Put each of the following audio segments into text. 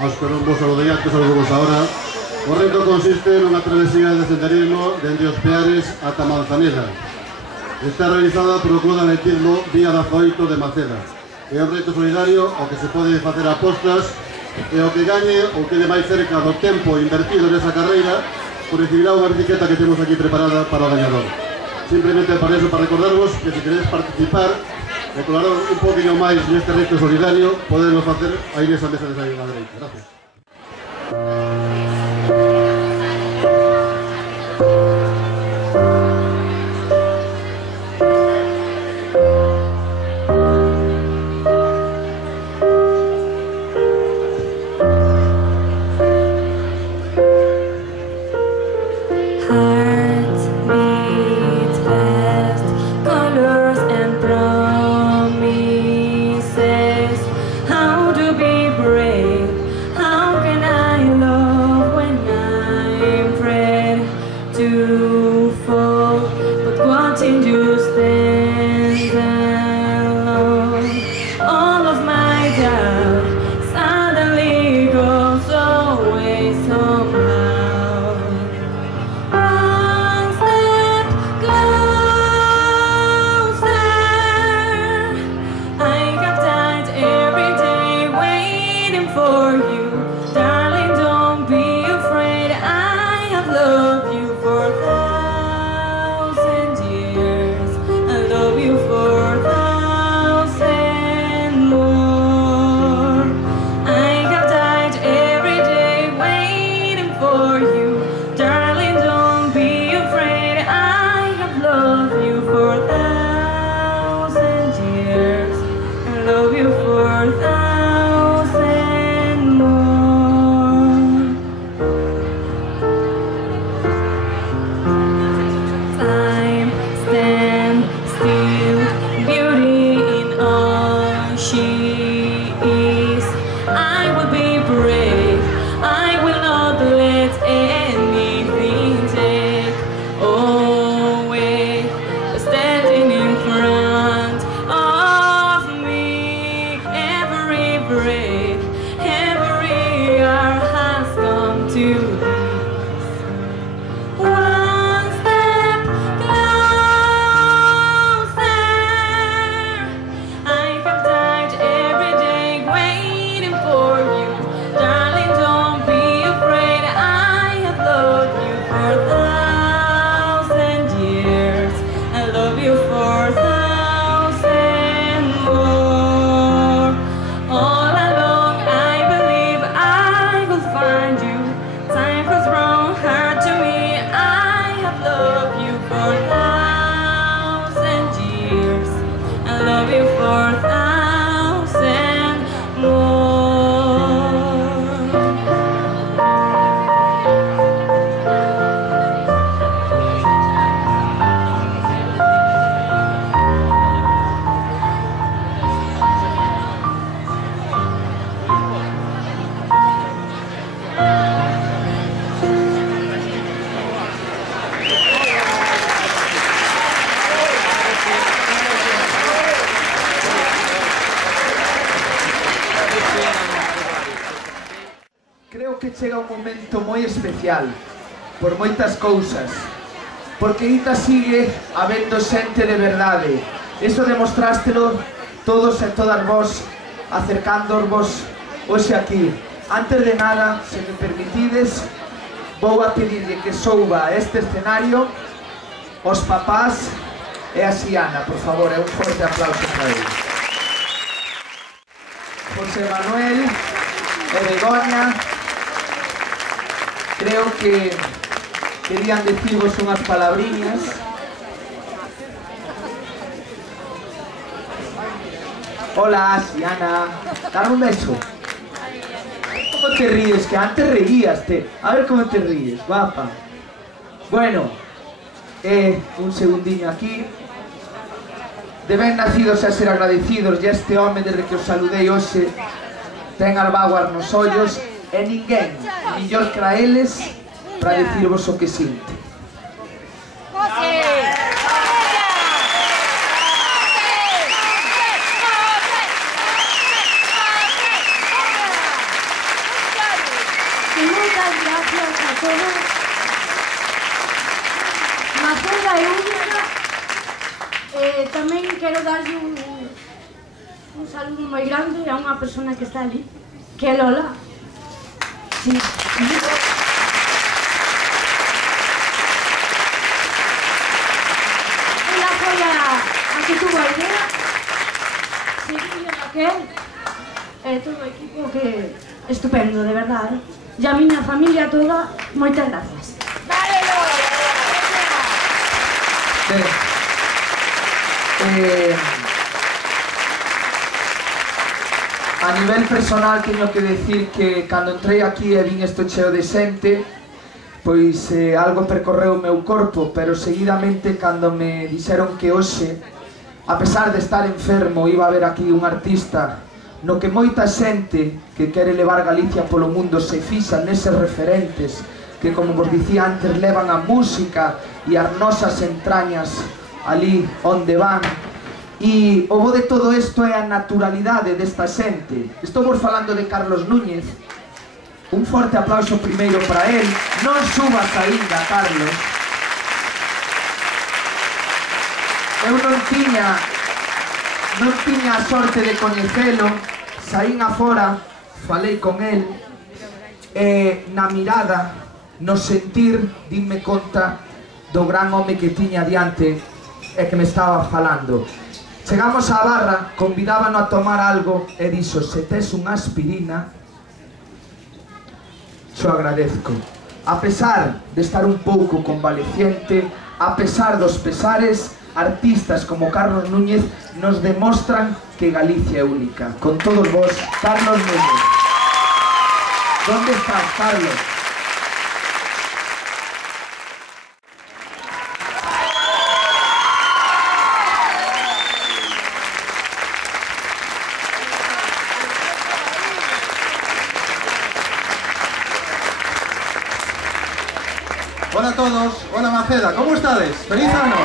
aos que non vos saludei antes, saludamos agora. O reto consiste nunha travesía de senderismo dende os Peares ata Manzaneda. Está realizada polo Club de Atletismo Vía da Zoito de Maceda. É un reto solidario ao que se pode facer apostas e o que gañe ou quede máis cerca do tempo invertido nesa carreira por recibirá unha etiqueta que temos aquí preparada para o gañador. Simplemente para eso, para recordarvos que se queréis participar e colaborar un poquinho máis neste reto solidario, podemos facer aí nesa mesa de saída á dereita. Gracias. Chega un momento moi especial por moitas cousas, porque ainda sigue habendo xente de verdade. Iso demostrástelo todos e todas vos acercándovos hoxe aquí. Antes de nada, se me permitides, vou a pedirle que souba este escenario os papás e a Xiana, por favor, e un forte aplauso para eles. José Manuel e Begoña, creo que querían decirvos unhas palabriñas. Hola, Xiana. Dame un beso. ¿Cómo te ríes? Que antes reíaste. A ver cómo te ríes, guapa. Bueno, un segundiño aquí. De ben nacidos a ser agradecidos, e este home, desde que os saludei hoxe, ten as báguas nos ollos, e ninguén millor que a eles para dicirvos o que sinte. todo. Maceda e única. Tamén quero darlle un saludo moi grande a unha persona que está ali, que é Lola. Sí. Ela foi a que tuvo a idea. Seguiu a Raquel. Todo o equipo que estupendo, de verdade. E a miña familia toda, moitas gracias. Dale, Lola! A nivel personal teño que decir que cando entrei aquí e vin isto cheo de xente, pois algo percorreu o meu corpo, pero seguidamente cando me dixeron que hoxe, a pesar de estar enfermo, iba a haber aquí un artista no que moita xente que quere levar Galicia polo mundo se fixa neses referentes que, como vos dicía antes, levan a música e as nosas entrañas ali onde van. E o bo de todo isto é a naturalidade desta xente. Estou vos falando de Carlos Núñez. Un forte aplauso primeiro para él. Non subas aínda, Carlos. Eu non tiña a sorte de coñecelo. Saín afora, falei con él, e na mirada, no sentir, dinme conta do gran home que tiña diante e que me estaba falando. Chegamos á barra, convidábano a tomar algo e dixo: se tes unha aspirina, xo agradezco. A pesar de estar un pouco convaleciente, a pesar dos pesares, artistas como Carlos Núñez nos demostran que Galicia é única. Con todos vos, Carlos Núñez. ¿Dónde estás, Carlos? Hola a todos, hola Maceda, ¿cómo estáis? ¿Feliz ano?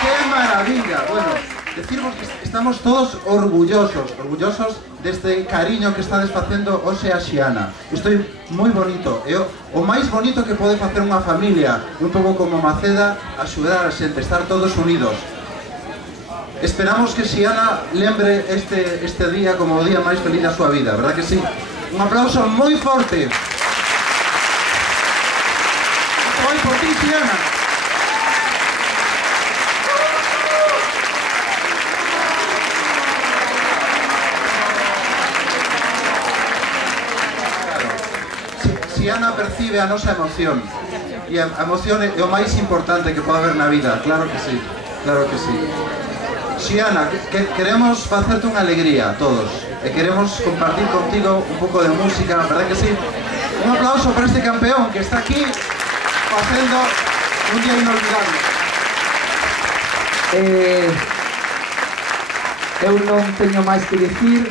¡Qué maravilla! Bueno, decirvos que estamos todos orgullosos deste cariño que estades facendo hoxe a Xiana. Isto é moi bonito, é o máis bonito que pode facer unha familia, un pouco como Maceda, axudar a xente, estar todos unidos. Esperamos que Xiana lembre este día como o día máis feliz da súa vida, verdad que sí? Un aplauso moi forte. Hoy por ti, Xiana. Xiana percibe a nosa emoción e a emoción é o máis importante que pode haber na vida, claro que sí, claro que sí. Xiana, queremos facerte unha alegría a todos e queremos compartir contigo un pouco de música, verdad que sí? Un aplauso para este campeón que está aquí facendo un día inolvidable. Eu non teño máis que dicir.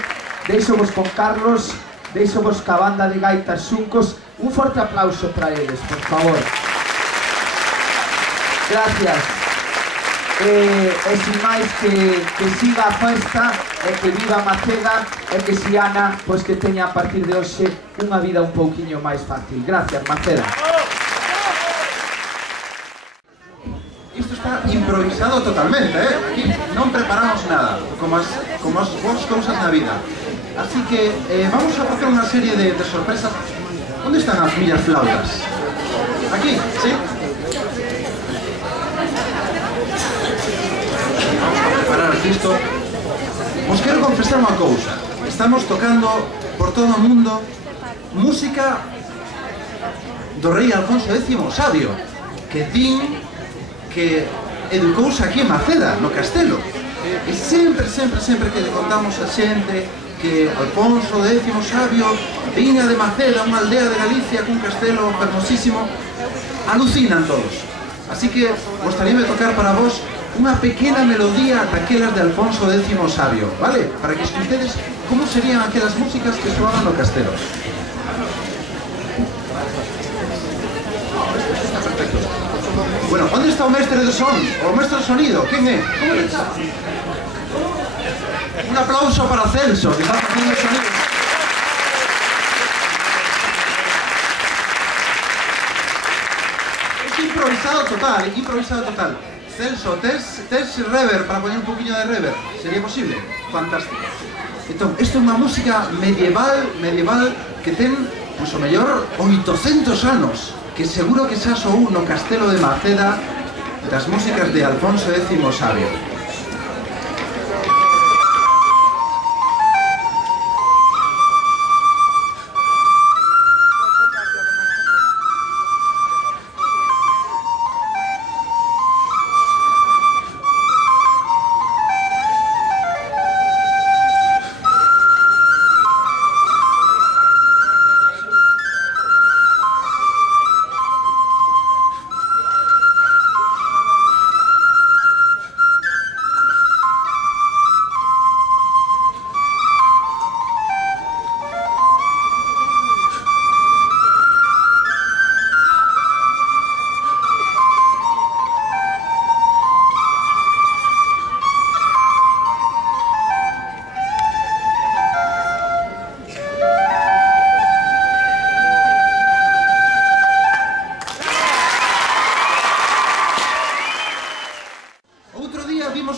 Deixovos con Carlos, deixovos ca banda de gaitas Xuncos. Un forte aplauso para eles, por favor. Gracias. E sin máis que siga a festa e que viva Maceda e que Xiana, pois que teña a partir de hoxe unha vida un pouquiño máis fácil. Gracias, Maceda. Isto está improvisado totalmente, aquí non preparamos nada, como as boas cousas na vida. Así que vamos a facer unha serie de sorpresas. Onde están as millas flautas? Aquí, sí? Vamos a preparar isto. Vos quero confesar unha cousa. Estamos tocando por todo o mundo música do rei Alfonso X Sabio, que din que educouse aquí en Maceda, no castelo. E sempre que le contamos a xente que Alfonso X Sabio viña de Maceda, unha aldea de Galicia cun castelo fermosísimo, alucinan todos. Así que gostaríame tocar para vos unha pequena melodía daquelas de Alfonso X Sabio, vale? Para que escutedes como serían aquelas músicas que soaban no castelo. Bueno, onde está o mestre de son? O mestre de sonido? Quen é? Como é? Un aplauso para Celso, que está facendo o sonido. improvisado total. Celso, tes reverb para poñer un poquinho de reverb? Sería posible? Fantástico. Entón, isto é unha música medieval que ten, pois, o mellor, 800 anos, que seguro que xa soou no Castelo de Maceda das músicas de Alfonso X Sabio.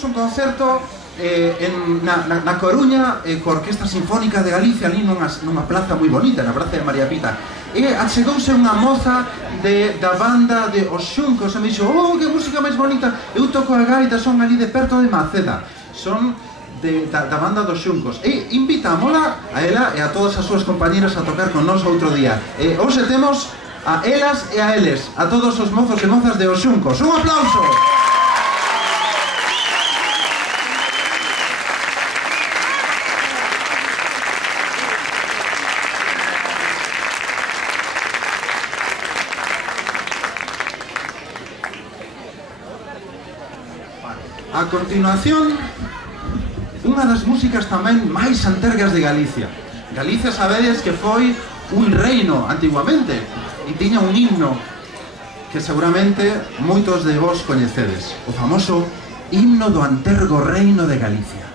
Un concerto na Coruña coa Orquesta Sinfónica de Galicia, ali nunha plaza moi bonita, na Praza de María Pita, e achegouse unha moza da banda de Os Xuncos e me dixo: "Oh, que música máis bonita, eu toco a gaita, son ali de perto de Maceda, son da banda dos Xuncos", e invitámola a ela e a todas as súas compañeras a tocar con nós outro día. Hoxe temos a elas e a eles, a todos os mozos e mozas de Os Xuncos. Un aplauso! A continuación, unha das músicas tamén máis antergas de Galicia. Galicia, sabedes que foi un reino antiguamente e tiña un himno que seguramente moitos de vos coñecedes, o famoso himno do antergo reino de Galicia.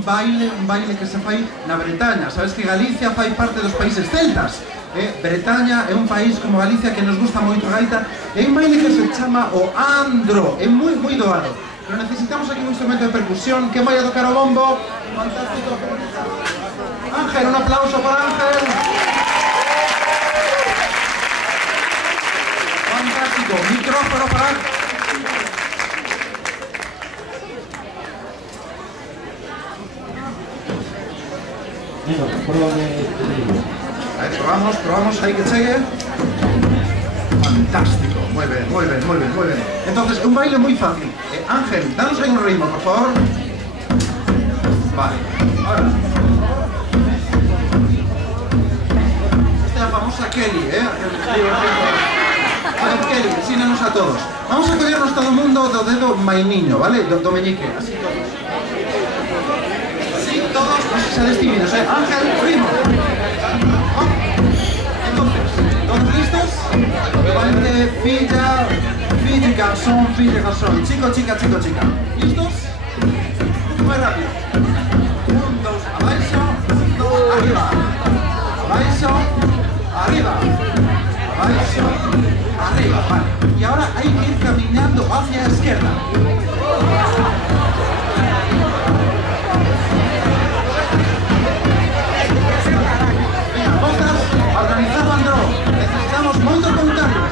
Un baile que se fai na Bretaña. Sabes que Galicia fai parte dos países celtas. Bretaña é un país como Galicia que nos gusta moito a gaita. É un baile que se chama o andro. É moi doado. Pero necesitamos aquí un instrumento de percusión. Que vai a tocar o bombo? Fantástico. Ángel, un aplauso para Ángel. Fantástico. Micrófono para Ángel. Probamos, ahí que llegue. Fantástico, muy bien. Entonces, un baile muy fácil. Ángel, danos ahí un ritmo, por favor. Vale, ahora. Esta es la famosa Kelly, Kelly, ensínanos a todos. Vamos a cogernos todo el mundo do dedo mai niño, ¿vale? Do meñique, así todos. Así todos, no se tímidos, Ángel, ritmo. Entonces, ¿todos listos? Baile, filla, garzón, chico, chica. ¿Listos? Un poco más rápido. 1, 2, abaixo, 1, 2, arriba. Abaixo, arriba. Abaixo, arriba, vale. Y ahora hay que ir caminando hacia la izquierda. Venga, vosotras, organizado Andró. Necesitamos muchos voluntarios.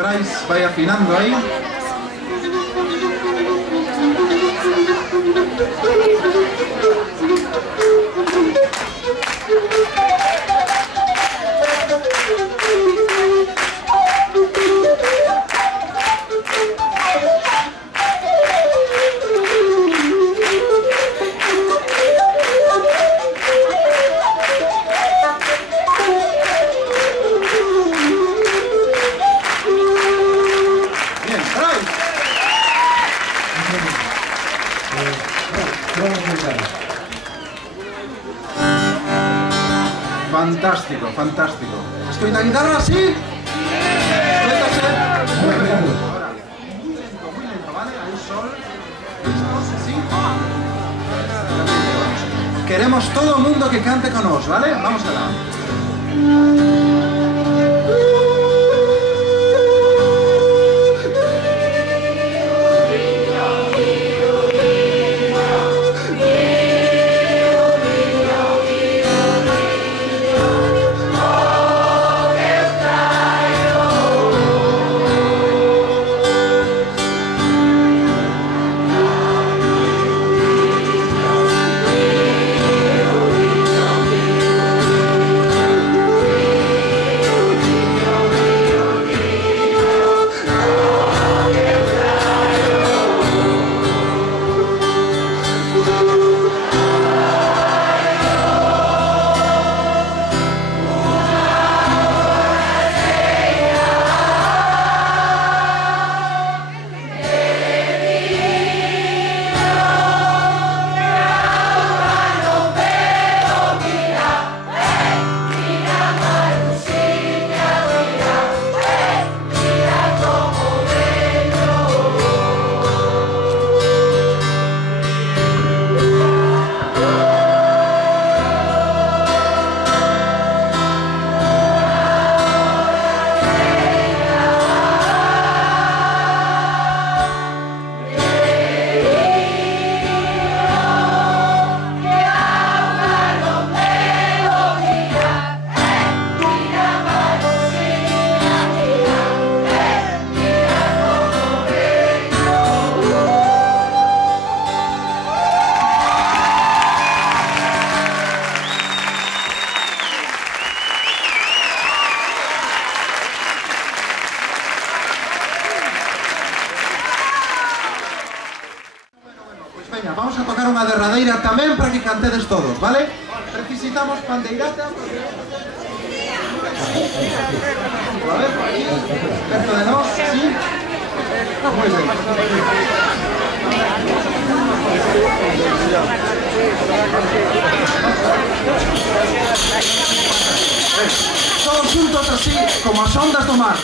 Bryce vaya afinando ahí. Fantástico, fantástico. ¿Escoita a guitarra, sí? Escoitase. Muy bien. Ahora, muy lento, ¿vale? Ahí sol. ¿Listos? ¿Sí? Queremos todo el mundo que cante con nos, ¿vale? Vamos allá. Veña, vamos a tocar unha derradeira tamén para que cantedes todos, vale? Necesitamos pandeirata. A ver, por aquí, cerca de nos, ¿sí? Muy bien. Todos juntos así, como as ondas do mar.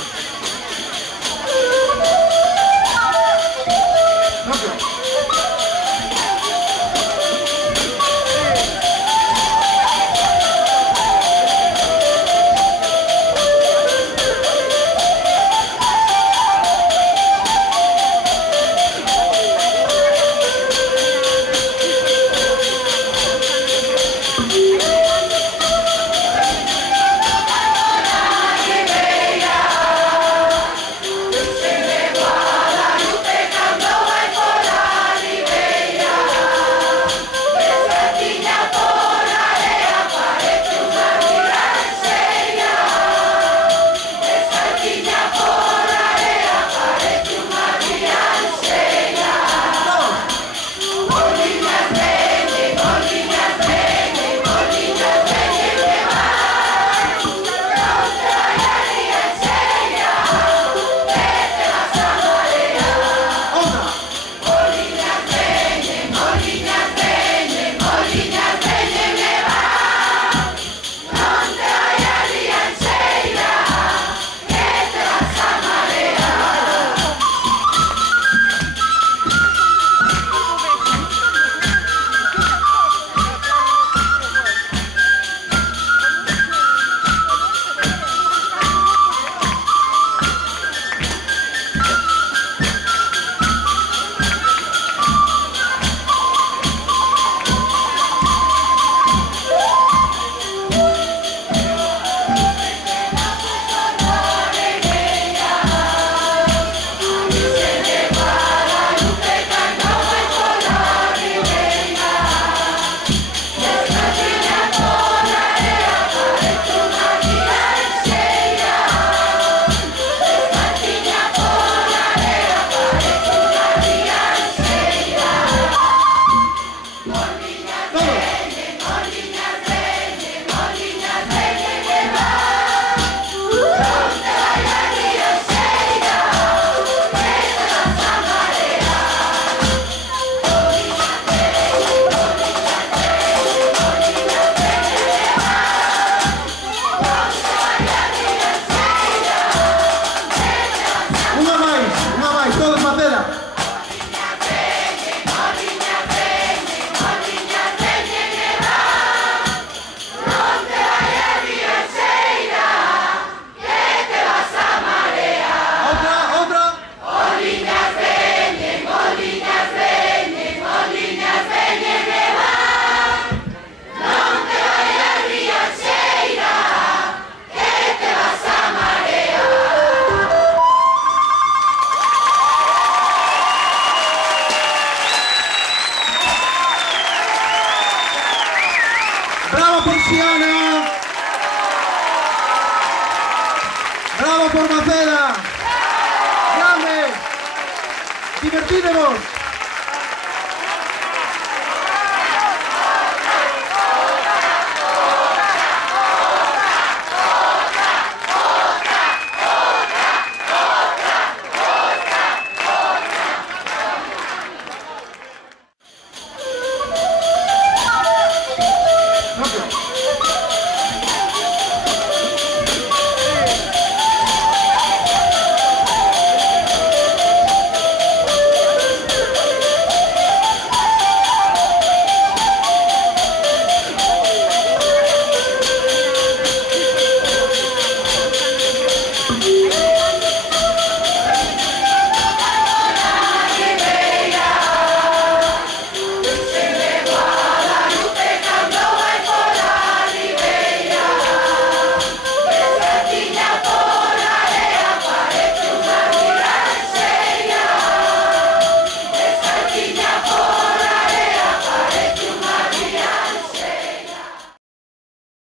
divertidemos!